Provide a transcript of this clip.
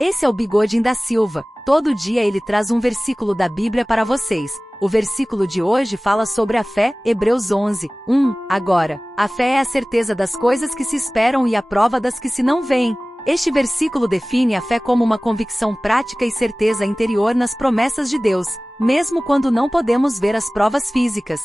Esse é o Bigodinho da Silva. Todo dia ele traz um versículo da Bíblia para vocês. O versículo de hoje fala sobre a fé, Hebreus 11, 1. Agora, a fé é a certeza das coisas que se esperam e a prova das que se não veem. Este versículo define a fé como uma convicção prática e certeza interior nas promessas de Deus, mesmo quando não podemos ver as provas físicas.